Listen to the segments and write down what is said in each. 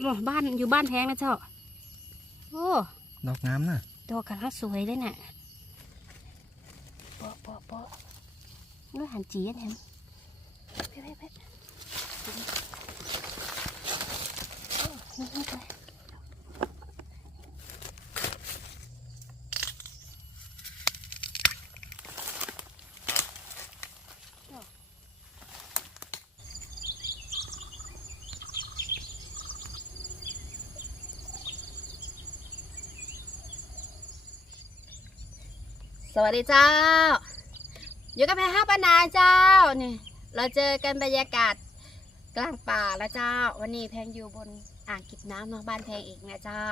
โอ้บ้านอยู่บ้านแพงนะเจ้า โอ้ ดอกงามนะดอกกำลังสวยเลยน่ะปอปอปอเมื่อหันจีนเห็นไปไปไปโอ้นี่ไป สวัสดีเจ้า อยู่กับแพรห้าปานาเจ้านี่เราเจอกันบรรยากาศกลางป่าแล้วเจ้า วันนี้แพงอยู่บนอ่างเก็บน้ำนอกบ้านแพงอีกนะเจ้า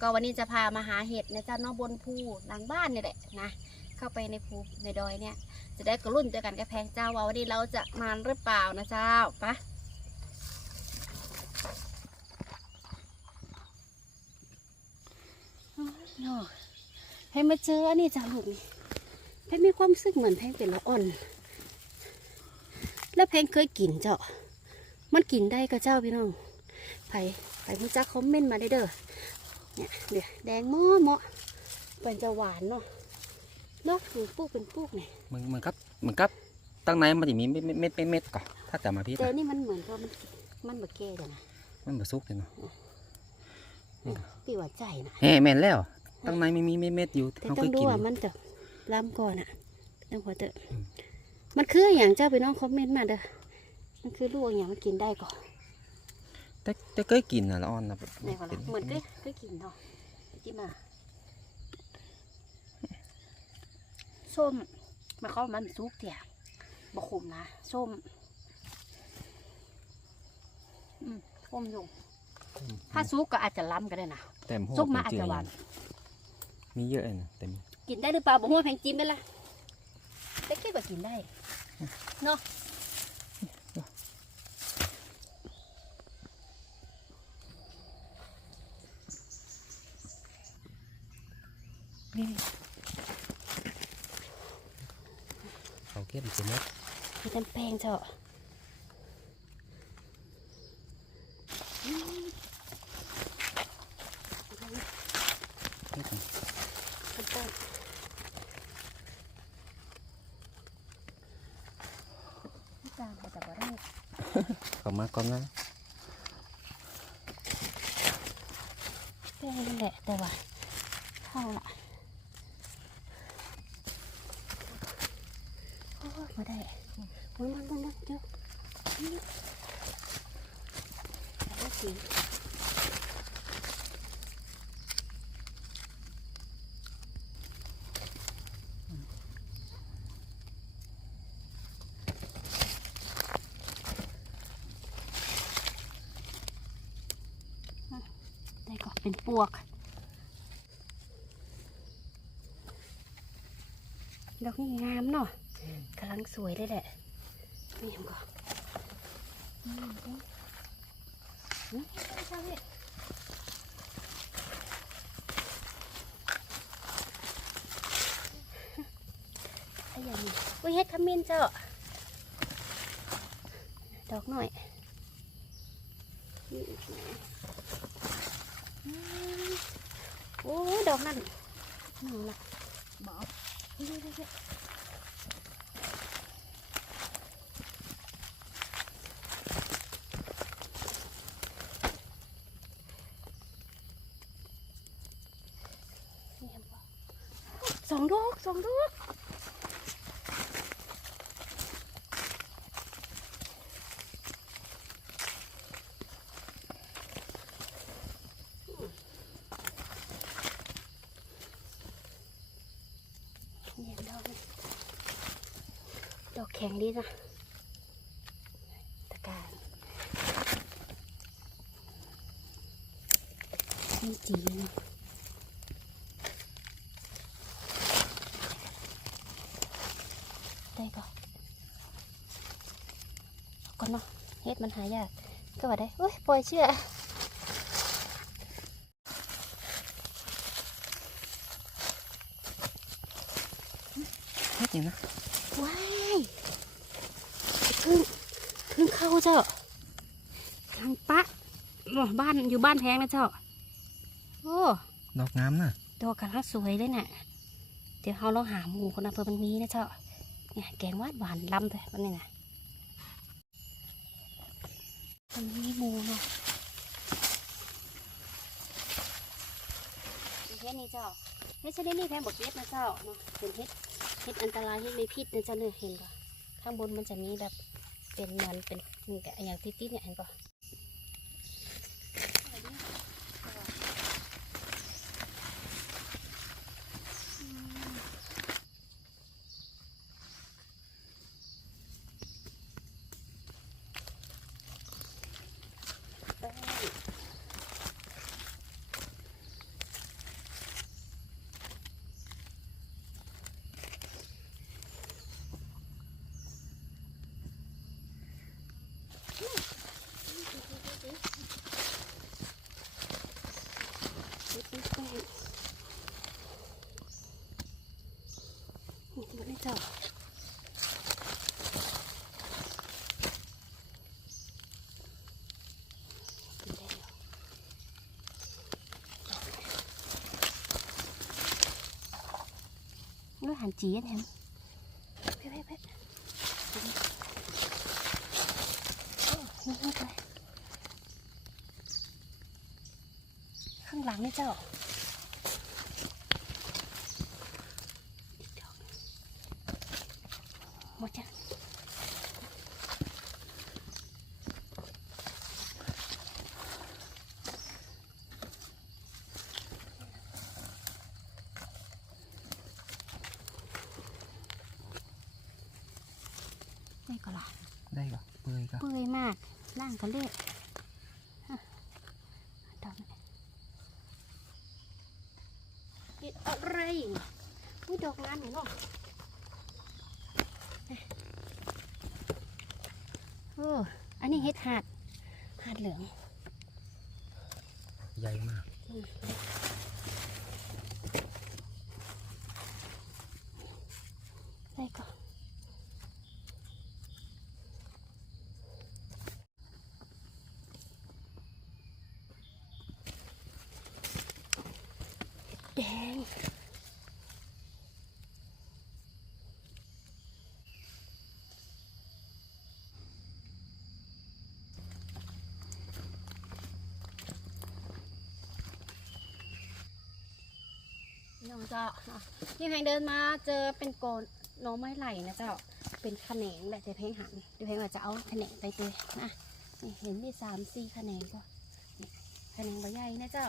ก็วันนี้จะพามาหาเห็ดนะเจ้านอกบนภูหลังบ้านนี่แหละนะเข้าไปในภูในดอยเนี่ย จะได้กระรุ่นเจอกันกับแพงเจ้าว่าวันนี้เราจะมาหรือเปล่านะเจ้าไปะให้มาเจออันนี่จ้าลูกนี่ เพงมีความรู้สึกเหมือนเพงเป็นละอ่อน แล้วเพงเคยกินเจ้ามันกินได้ก็เจ้าพี่น้องไผ่ไผ่ผู้จักคอมเมนต์มาได้เด้อ เนี่ยเดี๋ยวแดงหม้อเหมาะเป็นจะหวานเนาะเนาะดูปุกเป็นปุกเนี่ยมันมันกับมันกับตั้งในมันจะมีเม็ดเม็ดเม็ดเม็ดเม็ดก่อนถ้าแต่มาพี่แต่นะนี่มันเหมือนกับมันมันบะแก่จ้ะนะมันบะซุกเลยเนาะปีว่าใจนะแฮ่แม่นแล้วตั้งในไม่มีเม็ดเม็ดอยู่แต่เขาต้เคองยดูกินว่ามันจะ ล้ำก่อนอะต้องหัวเตอะอืมมันคืออย่างเจ้าพี่น้องคอมเมนต์มาเด้อมันคือลูกอย่างมันกินได้ก่อนแต่แต่เคยกินนะละอ่อนนะแบบไหนก่อนป็ละเหมือนก็ก็กินเนาะจิ้มมาส้มมันเข้ามันซุกเถี่ยบะขมนะส้มอืมส้มอยู่ถ้าซุกก็อาจจะล้ำก็ได้นะเต็มหัวซุกมาอาจจะหวานมีเยอะเลยนะเต็ม กินได้หรือเปล่าบอกว่าแพงจิ้มได้ละแต่คิดว่ากินได้เนาะนี่เขาเก็บเป็นเม็ดมีน้ำแป้งเจ้าอืม เม็ด น้ำแป้งตามไปแต่ว่าได้ เขามาก่อนนะแป้งนั่นแหละแต่ว่าเข้าละโอ้ยมาได้มันมันมันมันเดี๋ยวนี่แต่ว่าสี ได้ก็ เป็นปวกดอกนี้งามเนาะกำลังสวยเลยแหละนี่ยังก็อืมนี่ใช่ไหมไอ้อย่างนี้อุ้ยเฮ็ดขมิ้นเจ้า ดอกหน่อยนี่อืมโอกนั่นหนูละบอกเฮ้ยเฮ้ยสองลูกสองลูกนี่เห็นดอกนี่ดอกแข็งดี นะตะการนี่จีนได้ก่อนก่อนเนาะเฮ็ดมันหายากก็ว่าได้โอ้ยปล่อยเชื่อเม็ดนี่นะ ว้าย เพึ่งเพึ่งเข้าเจ้าทางปะโอ้บ้านอยู่บ้านแพงนะเจ้า โอ้ดอกงามนะดอกกำลังสวยเลยน่ะ เดี๋ยวเราลองหาหมูคนนะเพื่อมันมีนะเจ้า เนี่ยแกงหวานหวานลำเลยมันนี่นะมันมีหมูเนาะเฮ็ดนี่เจ้าเฮ็ดชนิดนี้แพงบอกเฮ็ดนะเจ้าเนาะเป็นเฮ็ดเฮ็ดอันตรายเฮ็ดไม่พิษนะเจ้าเนี่ยเห็นปะข้างบนมันจะมีแบบเป็นเหมือนเป็น นี่กะอย่างติดๆเนี่ยเห็นปะ นี่มันไม่เจ้า nó hành chỉ anh em Phê, phê, phê. Ồ, nó hết rồi. ข้างหลังนี่เจ้า ไม่ก็ละได้ก็เปื่อยก็เปื่อยมากล่างก็เลือดฮะดอกนี่เห็ดอะไรอุ้ยดอกงานหนูเนาะโอ้อันนี้เห็ดหาดหาดเหลือง ใหญ่มาก ได้ก่อนแดง น้องเจ้าอะนี่เพงเดินมาเจอเป็นโกนน้องไม้ไหลนะเจ้า เป็นแขนงแหละแต่เพลงหันเดี๋ยวเพลงว่าจะเอาแขนงไปเตยนะนี่เห็นมีสามสี่แขนงก็แขนงใบใหญ่นะเจ้า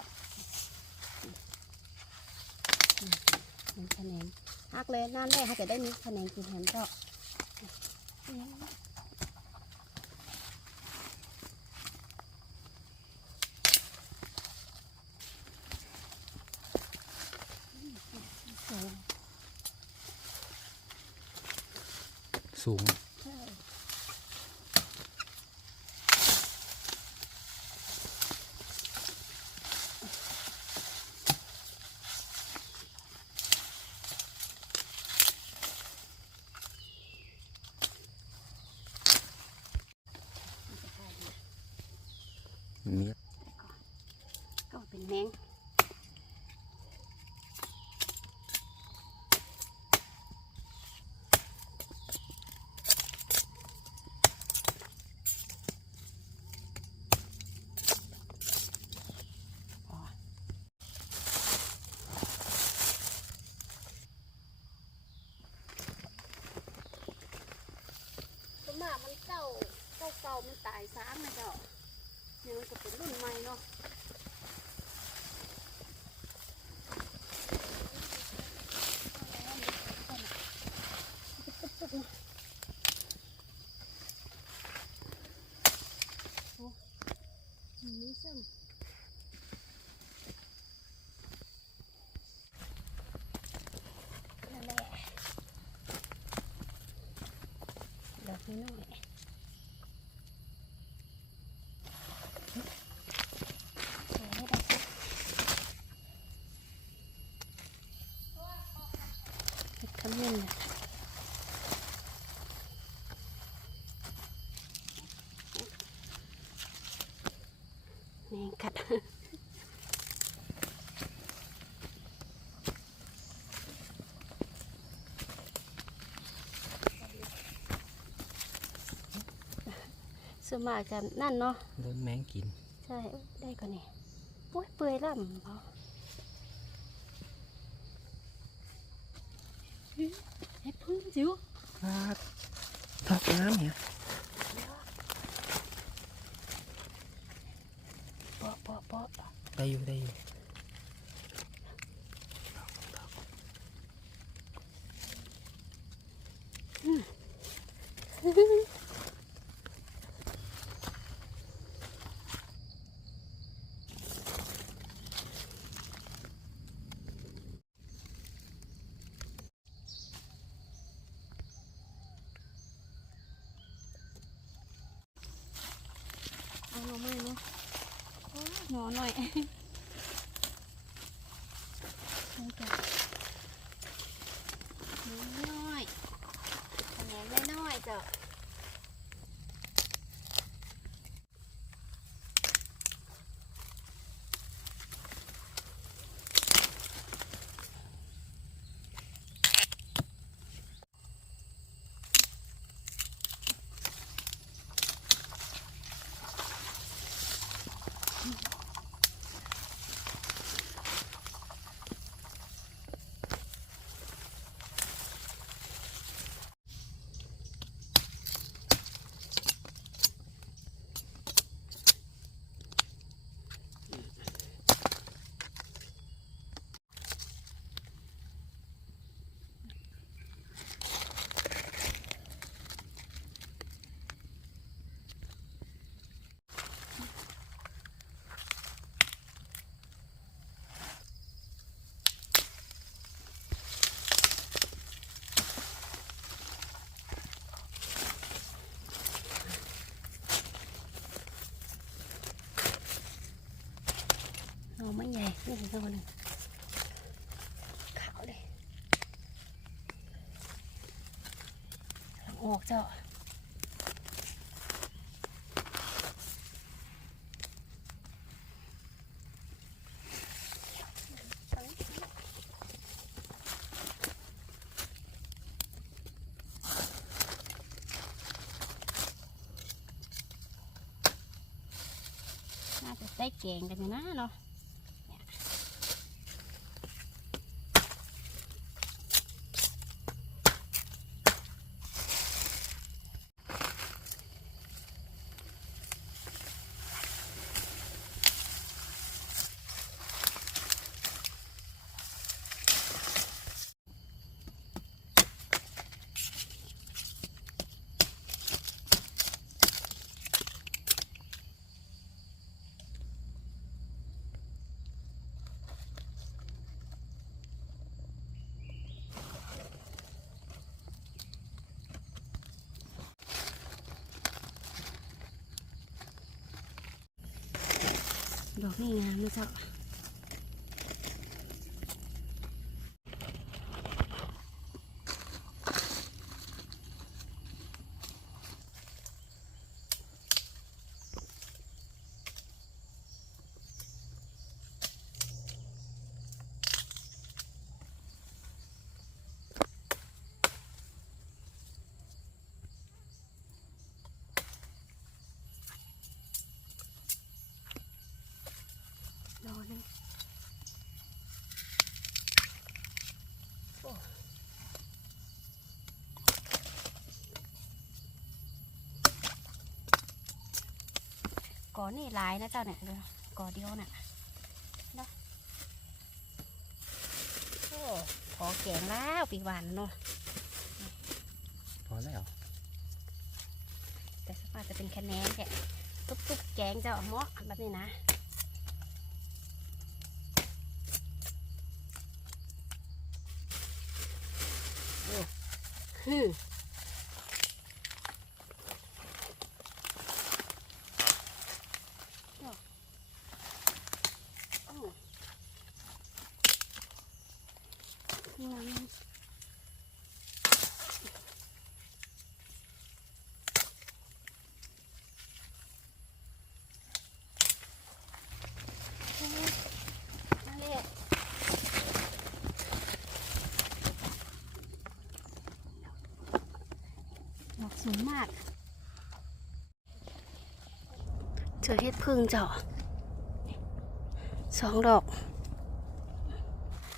นี่ เป็นแขนงฮักเลยนั่นแหละถ้าจะได้มีแขนงกินแหมก็สูง ใช่มันจะได้นะ เมียดก็เป็นแมงอ๋อส่วนมากมันเก่าเก่าเก่าๆมันตายซ้ำนะเจ้าเนี่ยมันก็เป็นรุ่นใหม่เนาะ นี่ซึมนั่นแหละดอกน้อยๆสวยไม่ได้สิเห็ด ขมิ้นน่ะแมงกัดส่วนมากจะนั่นเนาะโดนแมงกิน ใช่ ได้ก่อนนี่โอ้ยเปื่อยล่ำเอาเฮ็ดพึ่ง จิ๋วปาดทอกน้ำเนี่ยเปาะเปาะเปาะได้อยู่ได้อยู่ เอา หน่อไม้เนาะโอ้ยหนอหน่อยนี่จ้ะหนูน้อยแม่น้อยจ้ะ หน่อ ไม่ใหญ่นี่หน่อหนึ่ง ขาวเลยกำลังออกเจ้า น่าจะได้แกงกันอยู่นะเนาะดอกนี่งามนะเจ้า อนี่หลายนะเจ้าเนี่ยเดี๋ยวก่อเดียวน่ะเนาะโอ้ขอแกงแล้วปีกหวานเนาะพอแล้วแต่สภาพจะเป็นคะแนนแกะตุ๊บๆแกงเจ้าเหมาะแบบนี้นะฮึมอ้าวงาม สูงมาก เจอเห็ดพึ่งเจ้าสองดอก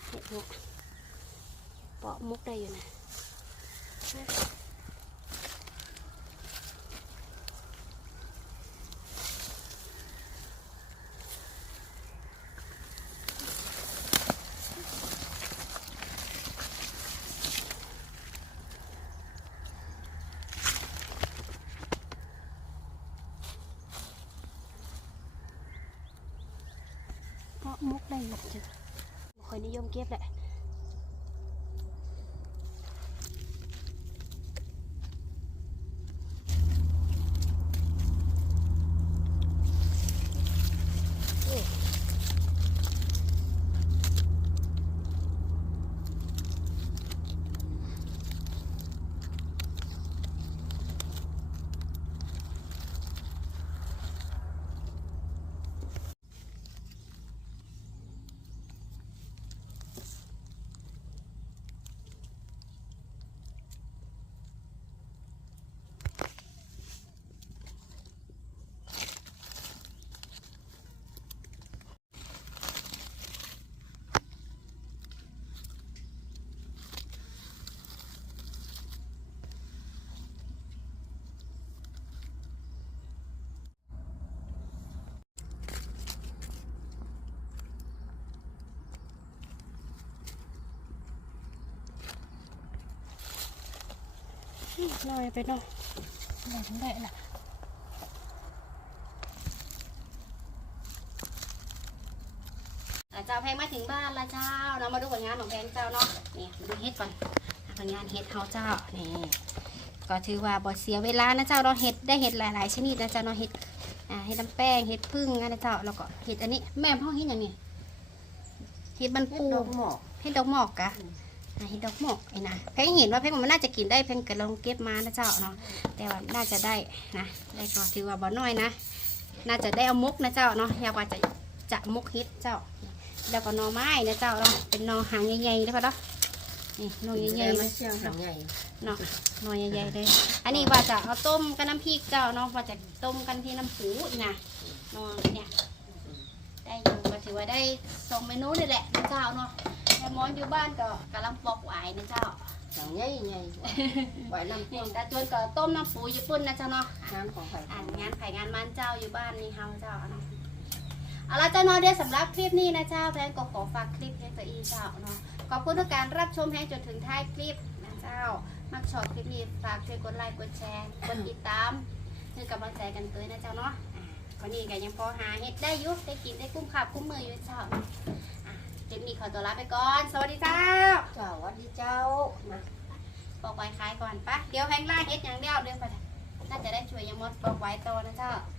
เห็ดมุกเปาะมุกได้อยู่นะ มุกได้หมดจ้ะคอยนิยมเก็บแหละ ลอยไปเนาะลอยทั้งได้ละอะเจ้าแพงมาถึงบ้านละเจ้าเรามาดูผลงานของแพงเจ้าเนาะนี่มาดูเฮ็ดก่อนอะผลงานเฮ็ดเฮาเจ้านี่ก็ถือว่าบ่เสียเวลานะเจ้าเราะเฮ็ดได้เฮ็ดหลายๆชนิดนะเจ้าเนาะเฮ็ดอ่าเฮ็ดน้ำแป้งเฮ็ดพึ่งนะเจ้าแล้วก็เฮ็ดอันนี้แม่พ่อเฮ็ดอย่างนี้เฮ็ดบันปูดอกหมอกเฮ็ดดอกหมอกกะอ่า เฮ็ดดอกหมกไอ้นะเพ่งเห็นว่าเพ่งมันน่าจะกินได้เพ่งก็ลองเก็บมานะเจ้าเนาะแต่ว่าน่าจะได้นะได้ก็ถือว่าบ่น้อยนะ น่าจะได้เอามุกนะเจ้าเนาะอยากว่าจะจะมุกเฮ็ดเจ้า แล้วก็นอไม้นะเจ้าเนาะเป็นนอหางใหญ่ๆได้ปะเนาะนี่นอใหญ่ๆมาเชียงหางใหญ่เนาะน่อใหญ่ๆเลยอันนี้ว่าจะเอาต้มกับน้ำพริกเจ้าเนาะว่าจะต้มกันที่น้ำปูอีกนะนาะเนี่ยได้อยู่ก็ถือว่าได้สองเมนูนี่แหละนะเจ้าเนาะ มอนอยู่บ้านก็กำลังปอกหวายนะเจ้าหางใหญ่ใหญ่ไหวน้ำนี่ต้นแต่จวนก็ต้มน้ำปูญี่ปุ่นนะเจ้าเนาะ น้ำของไผ่อ่านงานไผ่งานมันเจ้าอยู่บ้านนี่เฮาเจ้าเนาะเอาละเจ้าเนาะเดี๋ยวสำหรับคลิปนี้นะเจ้าแพนก็ขอฝากคลิปให้ตัวอีเจ้าเนาะขอบคุณทุกการรับชมแพนจนถึงท้ายคลิปนะเจ้า มักชอบคลิปนี้ฝากช่วยกดไลค์กดแชร์กดติดตามคือกำลังใจกันตัวนะเจ้าเนาะอะก็นี่ก็ยังพอหาเฮ็ดได้อยุได้กินได้กุ้มขับกุ้มมืออยู่เจ้า อะคลิปนี้ขอตัวลาไปก่อน สวัสดีเจ้าเจ้าวัดดีเจ้านะบอกไว้ขายก่อนปะเดี๋ยวแพงล่าเฮ็ดอย่างเดียวเดี๋ยวไปน่าจะได้ช่วยยมดบอกไว้โตอนะเจ้าเ